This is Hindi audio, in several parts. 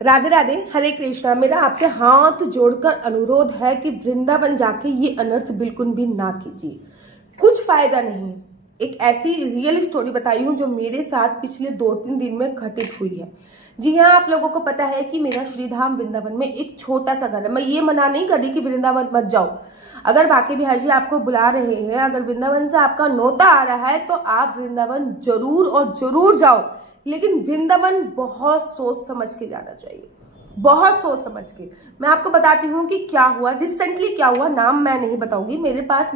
राधे राधे, हरे कृष्णा। मेरा आपसे हाथ जोड़कर अनुरोध है कि वृंदावन जाके ये अनर्थ बिल्कुल भी ना कीजिए, कुछ फायदा नहीं। एक ऐसी रियल स्टोरी बताई हूँ जो मेरे साथ पिछले 2-3 दिन में घटित हुई है। जी हाँ, आप लोगों को पता है कि मेरा श्रीधाम वृंदावन में एक छोटा सा घर है। मैं ये मना नहीं कर रही कि वृंदावन मत जाओ। अगर बाकी बिहार जी आपको बुला रहे हैं, अगर वृंदावन से आपका नोता आ रहा है तो आप वृंदावन जरूर और जरूर जाओ, लेकिन वृंदावन बहुत सोच समझ के जाना चाहिए, बहुत सोच समझ के। मैं आपको बताती हूँ कि क्या हुआ रिसेंटली, क्या हुआ। नाम मैं नहीं बताऊंगी। मेरे पास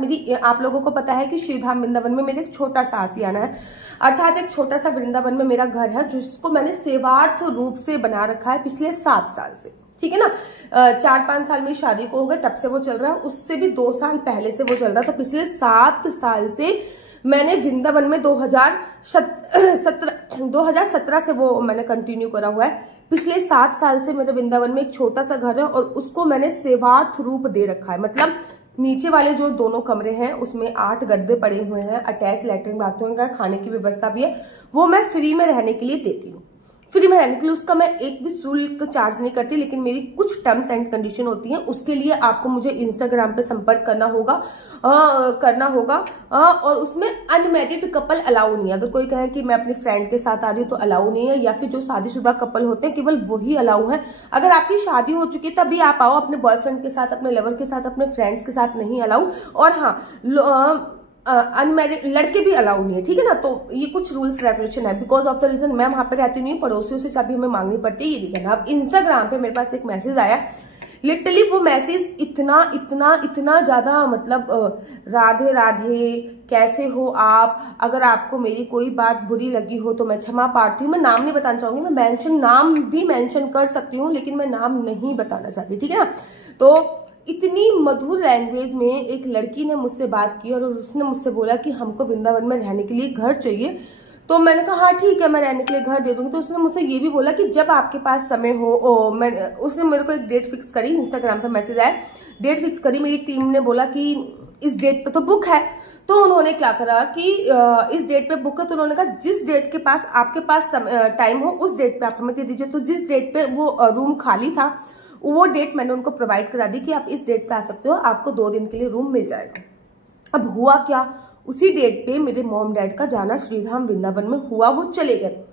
आप लोगों को पता है कि श्रीधाम वृंदावन में मेरे एक छोटा सा आसियाना है, अर्थात एक छोटा सा वृंदावन में मेरा घर है, जिसको मैंने सेवार्थ रूप से बना रखा है पिछले 7 साल से। ठीक है ना। 4-5 साल मेरी शादी को हो गए, तब से वो चल रहा है। उससे भी 2 साल पहले से वो चल रहा है। तो पिछले 7 साल से मैंने वृंदावन में 2017 से वो मैंने कंटिन्यू करा हुआ है। पिछले 7 साल से मेरे वृंदावन में एक छोटा सा घर है और उसको मैंने सेवार्थ रूप दे रखा है। मतलब नीचे वाले जो 2 कमरे हैं उसमें 8 गद्दे पड़े हुए हैं, अटैच लैट्रिन बाथरूम का, खाने की व्यवस्था भी है। वो मैं फ्री में रहने के लिए देती हूँ। फ्री में रहने के लिए उसका मैं एक भी शुल्क चार्ज नहीं करती, लेकिन मेरी कुछ टर्म्स एंड कंडीशन होती हैं। उसके लिए आपको मुझे इंस्टाग्राम पे संपर्क करना होगा और उसमें अनमैरिड कपल अलाउ नहीं है। अगर कोई कहे कि मैं अपनी फ्रेंड के साथ आ रही हूँ तो अलाउ नहीं है, या फिर जो शादीशुदा कपल होते हैं केवल वही अलाउ है। अगर आपकी शादी हो चुकी है तभी आप आओ, अपने बॉयफ्रेंड के साथ, अपने लवर के साथ, अपने फ्रेंड्स के साथ नहीं अलाउ। और हाँ, अनमैरिड लड़के भी अलाउ नहीं है। ठीक है ना। तो ये कुछ रूल्स रेगुलेशन है। बिकॉज ऑफ द रीजन मैं वहां पे रहती नहीं हूँ, पड़ोसियों से चाबी हमें मांगनी पड़ती है, ये रीजन है। अब इंस्टाग्राम पे मेरे पास एक मैसेज आया, लिटरली वो मैसेज इतना ज्यादा, मतलब राधे राधे, कैसे हो आप, अगर आपको मेरी कोई बात बुरी लगी हो तो मैं क्षमा प्रार्थी हूँ। मैं नाम नहीं बताना चाहूंगी, मैं नाम भी मेंशन कर सकती हूँ, लेकिन मैं नाम नहीं बताना चाहती। ठीक है ना। तो इतनी मधुर लैंग्वेज में एक लड़की ने मुझसे बात की और उसने मुझसे बोला कि हमको वृंदावन में रहने के लिए घर चाहिए। तो मैंने कहा हाँ ठीक है, मैं रहने के लिए घर दे दूंगी। तो उसने मुझसे ये भी बोला कि जब आपके पास समय हो, उसने मेरे को एक डेट फिक्स करी। इंस्टाग्राम पे मैसेज आया, डेट फिक्स करी। मेरी टीम ने बोला कि इस डेट पे तो बुक है। तो उन्होंने क्या करा कि इस डेट पे बुक है, तो उन्होंने कहा जिस डेट के पास आपके पास टाइम हो उस डेट पे आप हमें दे दीजिए। तो जिस डेट पे वो रूम खाली था वो डेट मैंने उनको प्रोवाइड करा दी कि आप इस डेट पे आ सकते हो, आपको 2 दिन के लिए रूम मिल जाएगा। अब हुआ क्या, उसी डेट पे मेरे मॉम डैड का जाना श्रीधाम वृंदावन में हुआ, वो चले गए।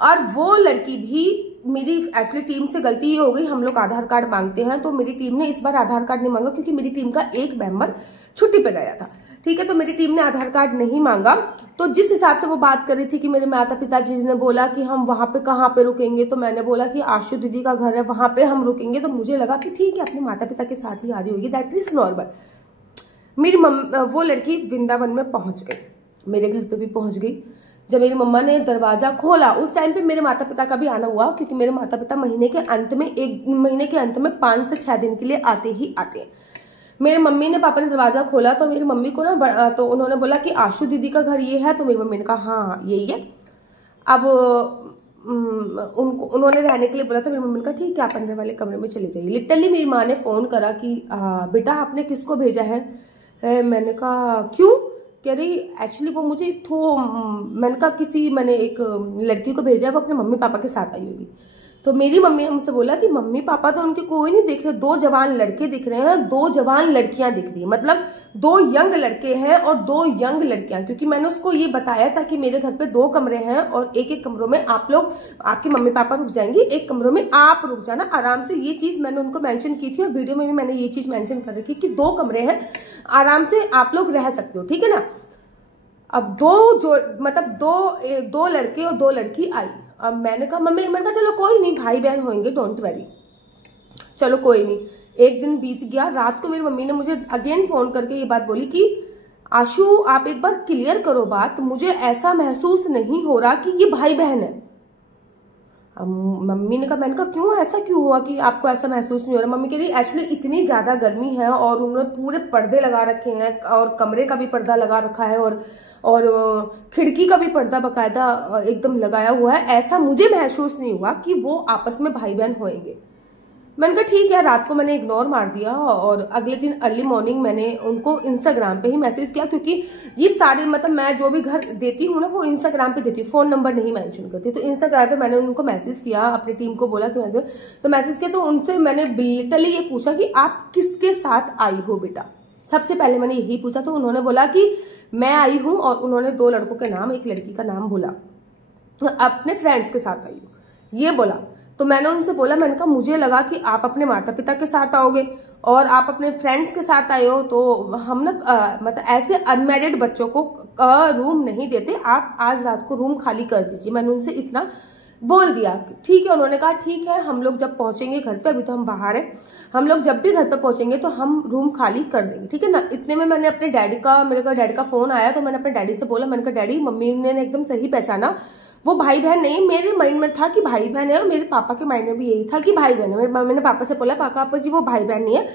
और वो लड़की भी, मेरी एक्चुअली टीम से गलती ये हो गई, हम लोग आधार कार्ड मांगते हैं, तो मेरी टीम ने इस बार आधार कार्ड नहीं मांगा क्योंकि मेरी टीम का एक मेंबर छुट्टी पे गया था। ठीक है। तो मेरी टीम ने आधार कार्ड नहीं मांगा। तो जिस हिसाब से वो बात कर रही थी कि मेरे माता पिताजी ने बोला कि हम वहां पे कहाँ पे रुकेंगे, तो मैंने बोला कि आशु दीदी का घर है वहां पे हम रुकेंगे। तो मुझे लगा कि ठीक है, अपने माता पिता के साथ ही आ रही होगी, दैट इज नॉर्मल। मेरी वो लड़की वृंदावन में पहुंच गई, मेरे घर पे भी पहुंच गई। जब मेरी मम्मा ने दरवाजा खोला, उस टाइम पे मेरे माता पिता का भी आना हुआ, क्योंकि मेरे माता पिता महीने के अंत में 5 से 6 दिन के लिए आते ही आते हैं। मेरे मम्मी ने, पापा ने दरवाजा खोला तो मेरी मम्मी को ना, तो उन्होंने बोला कि आशु दीदी का घर ये है। तो मेरी मम्मी ने कहा हाँ यही है। अब उन्होंने रहने के लिए बोला, तो मेरी मम्मी ने कहा ठीक है, आप अंदर वाले कमरे में चले जाइए। लिटरली मेरी माँ ने फोन करा कि बेटा आपने किसको भेजा है। मैंने कहा क्यों, कह रही एक्चुअली वो मुझे मैंने कहा मैंने एक लड़की को भेजा है, वो अपने मम्मी पापा के साथ आई होगी। तो मेरी मम्मी ने मुझसे बोला कि मम्मी पापा तो उनके कोई नहीं दिख रहे, 2 जवान लड़के दिख रहे हैं, 2 जवान लड़कियां दिख रही है। मतलब 2 यंग लड़के हैं और 2 यंग लड़कियां। क्योंकि मैंने उसको ये बताया था कि मेरे घर पे 2 कमरे हैं और एक कमरों में आप लोग, आपके मम्मी पापा रुक जाएंगे, एक कमरों में आप रुक जाना आराम से। ये चीज मैंने उनको मेंशन की थी और वीडियो में भी मैंने ये चीज मेंशन कर रखी कि 2 कमरे हैं, आराम से आप लोग रह सकते हो। ठीक है ना। अब 2 लड़के और 2 लड़की आई। अब मैंने कहा चलो कोई नहीं, भाई बहन होंगे, डोंट वरी, चलो कोई नहीं। एक दिन बीत गया। रात को मेरी मम्मी ने मुझे अगेन फोन करके ये बात बोली कि आशु आप एक बार क्लियर करो बात, मुझे ऐसा महसूस नहीं हो रहा कि ये भाई बहन है। अब मम्मी ने कहा, मैंने कहा क्यों, ऐसा क्यों हुआ कि आपको ऐसा महसूस नहीं हो रहा। मम्मी कह रही एक्चुअली इतनी ज्यादा गर्मी है और उन्होंने पूरे पर्दे लगा रखे हैं और कमरे का भी पर्दा लगा रखा है और खिड़की का भी पर्दा बकायदा एकदम लगाया हुआ है। ऐसा मुझे महसूस नहीं हुआ कि वो आपस में भाई बहन होंगे। मैंने कहा ठीक है। रात को मैंने इग्नोर मार दिया और अगले दिन अर्ली मॉर्निंग मैंने उनको इंस्टाग्राम पे ही मैसेज किया, क्योंकि ये सारे मतलब मैं जो भी घर देती हूँ ना वो इंस्टाग्राम पे देती हूँ, फोन नंबर नहीं मेंशन करती। तो इंस्टाग्राम पे मैंने उनको मैसेज किया, अपनी टीम को बोला कि मैसेज किया। तो उनसे मैंने लिटरली ये पूछा कि आप किसके साथ आई हो बेटा। सबसे पहले मैंने यही पूछा। तो उन्होंने बोला कि मैं आई हूँ, और उन्होंने 2 लड़कों के नाम, एक लड़की का नाम बोला, तो अपने फ्रेंड्स के साथ आई हूँ ये बोला। तो मैंने उनसे बोला, मैंने कहा मुझे लगा कि आप अपने माता पिता के साथ आओगे और आप अपने फ्रेंड्स के साथ आए हो, तो हम ना मतलब ऐसे अनमैरिड बच्चों को रूम नहीं देते, आप आज रात को रूम खाली कर दीजिए। मैंने उनसे इतना बोल दिया। ठीक है, उन्होंने कहा ठीक है, हम लोग जब पहुंचेंगे घर पे, अभी तो हम बाहर है, हम लोग जब भी घर पे पहुंचेंगे तो हम रूम खाली कर देंगे, ठीक है ना। इतने में मैंने अपने डैडी का, मेरे को डैडी का फोन आया। तो मैंने अपने डैडी से बोला, मैंने कहा डैडी मम्मी ने एकदम सही पहचाना, वो भाई बहन नहीं। मेरे माइंड में था कि भाई बहन है, और मेरे पापा के माइंड में भी यही था कि भाई बहन है। मैंने पापा से बोला, पापा जी वो भाई बहन नहीं है,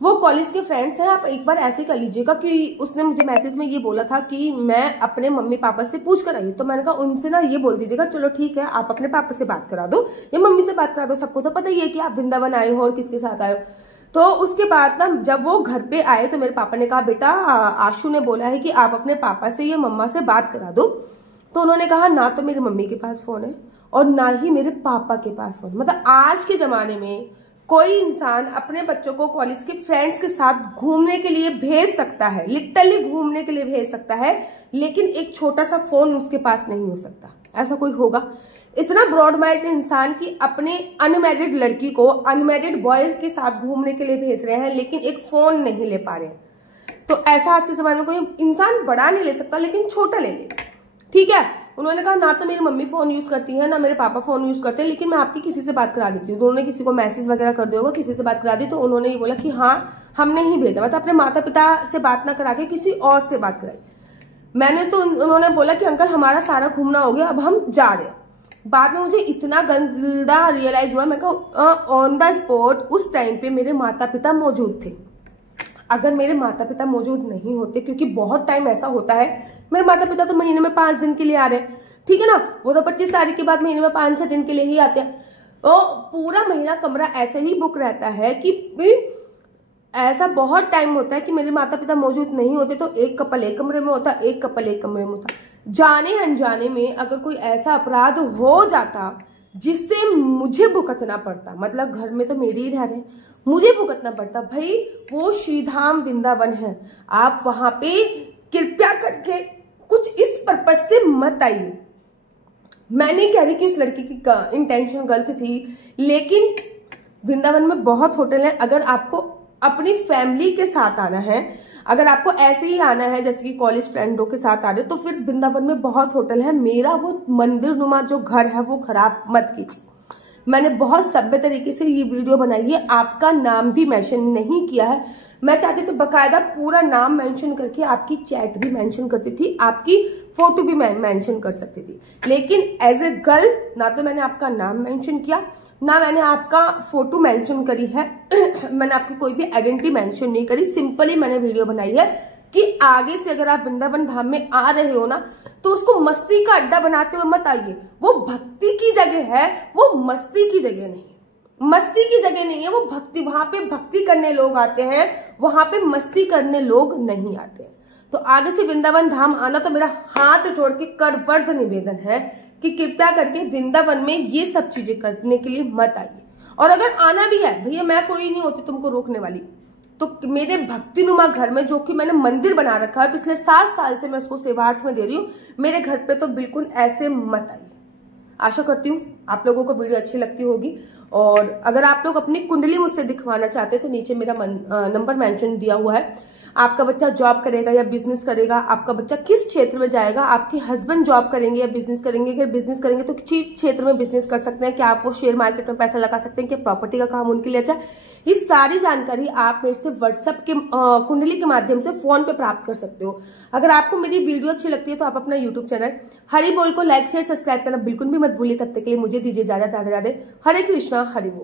वो कॉलेज के फ्रेंड्स हैं, आप एक बार ऐसे कर लीजिएगा। कि उसने मुझे मैसेज में ये बोला था कि मैं अपने मम्मी पापा से पूछ कर आई। तो मैंने कहा उनसे ना ये बोल दीजिएगा, चलो ठीक है आप अपने पापा से बात करा दो या मम्मी से बात करा दो, सबको तो पता ही है कि आप वृंदावन आए हो और किसके साथ आए हो। तो उसके बाद ना जब वो घर पे आए तो मेरे पापा ने कहा, बेटा आशु ने बोला है कि आप अपने पापा से या मम्मा से बात करा दो। तो उन्होंने कहा ना तो मेरी मम्मी के पास फोन है और ना ही मेरे पापा के पास फोन। मतलब आज के जमाने में कोई इंसान अपने बच्चों को कॉलेज के फ्रेंड्स के साथ घूमने के लिए भेज सकता है, लिटरली घूमने के लिए भेज सकता है, लेकिन एक छोटा सा फोन उसके पास नहीं हो सकता। ऐसा कोई होगा? इतना ब्रॉड माइंड इंसान की अपने अनमैरिड लड़की को अनमैरिड बॉय के साथ घूमने के लिए भेज रहे हैं, लेकिन एक फोन नहीं ले पा रहे हैं। तो ऐसा आज के जमाने में कोई इंसान बड़ा नहीं ले सकता, लेकिन छोटा ले ले, ठीक है। उन्होंने कहा ना तो मेरी मम्मी फोन यूज करती है ना मेरे पापा फोन यूज करते हैं, लेकिन मैं आपकी किसी से बात करा देती हूँ। तो उन्होंने किसी को मैसेज वगैरह कर दिया होगा, किसी से बात करा दी। तो उन्होंने ये बोला कि हाँ हमने ही भेजा, मतलब अपने माता पिता से बात ना करा के किसी और से बात कराई। मैंने तो उन्होंने बोला कि अंकल हमारा सारा घूमना हो गया, अब हम जा रहे हैं। बाद में मुझे इतना गंदा रियलाइज हुआ, मैं कहा ऑन द स्पॉट उस टाइम पे मेरे माता पिता मौजूद थे। अगर मेरे माता पिता मौजूद नहीं होते, क्योंकि बहुत टाइम ऐसा होता है, मेरे माता पिता तो महीने में 5 दिन के लिए आ रहे हैं, ठीक है ना, वो तो 25 तारीख के बाद महीने में 5-6 दिन के लिए ही आते हैं। और पूरा महीना कमरा ऐसे ही बुक रहता है कि ऐसा बहुत टाइम होता है कि मेरे माता पिता मौजूद नहीं होते, तो एक कपल एक कमरे में होता, एक कपल एक कमरे में होता। जाने अनजाने में अगर कोई ऐसा अपराध हो जाता जिससे मुझे भुगतना पड़ता, मतलब घर में तो मेरे ही रह रहे हैं, मुझे भुगतना पड़ता, भाई वो श्रीधाम वृंदावन है, आप वहां पे कृपया करके कुछ इस पर्पज से मत आइए। मैं नहीं कह रही कि उस लड़की की इंटेंशन गलत थी, लेकिन वृंदावन में बहुत होटल हैं। अगर आपको अपनी फैमिली के साथ आना है, अगर आपको ऐसे ही आना है जैसे कि कॉलेज फ्रेंडों के साथ आ रहे, तो फिर वृंदावन में बहुत होटल है। मेरा वो मंदिर नुमा जो घर है वो खराब मत कीजिए। मैंने बहुत सभ्य तरीके से ये वीडियो बनाई है, आपका नाम भी मेंशन नहीं किया है। मैं चाहती तो बकायदा पूरा नाम मेंशन करके आपकी चैट भी मेंशन करती थी, आपकी फोटो भी मेंशन कर सकती थी, लेकिन एज ए गर्ल ना तो मैंने आपका नाम मेंशन किया, ना मैंने आपका फोटो मेंशन करी है। मैंने आपकी कोई भी आइडेंटिटी मेंशन नहीं करी। सिंपली मैंने वीडियो बनाई है कि आगे से अगर आप वृंदावन धाम में आ रहे हो ना, तो उसको मस्ती का अड्डा बनाते हुए मत आइए। वो भक्ति की जगह है, वो मस्ती की जगह नहीं। मस्ती की जगह नहीं है वो, भक्ति, वहां पे भक्ति करने लोग आते हैं, वहां पे मस्ती करने लोग नहीं आते हैं। तो आगे से वृंदावन धाम आना तो मेरा हाथ जोड़ के करवर्ध निवेदन है कि कृपया करके वृंदावन में ये सब चीजें करने के लिए मत आइए। और अगर आना भी है, भैया मैं कोई नहीं होती तुमको रोकने वाली, तो मेरे भक्तिनुमा घर में जो कि मैंने मंदिर बना रखा है, पिछले 7 साल से मैं उसको सेवार्थ में दे रही हूँ, मेरे घर पे तो बिल्कुल ऐसे मत आइए। आशा करती हूँ आप लोगों को वीडियो अच्छी लगती होगी, और अगर आप लोग अपनी कुंडली मुझसे दिखवाना चाहते हैं तो नीचे मेरा नंबर मेंशन दिया हुआ है। आपका बच्चा जॉब करेगा या बिजनेस करेगा, आपका बच्चा किस क्षेत्र में जाएगा, आपके हस्बैंड जॉब करेंगे या बिजनेस करेंगे, अगर बिजनेस करेंगे तो किस क्षेत्र में बिजनेस कर सकते हैं, क्या आप वो शेयर मार्केट में पैसा लगा सकते हैं, क्या प्रॉपर्टी का काम उनके लिए अच्छा। ये सारी जानकारी आप मेरे से व्हाट्सएप के कुंडली के माध्यम से फोन पे प्राप्त कर सकते हो। अगर आपको मेरी वीडियो अच्छी लगती है तो आप अपना यूट्यूब चैनल हरि बोल को लाइक शेयर सब्सक्राइब करना बिल्कुल भी मत भूलिए। तब तक के लिए मुझे दीजिए इजाजत। राधे राधे। हरे कृष्णा, हरि बोल।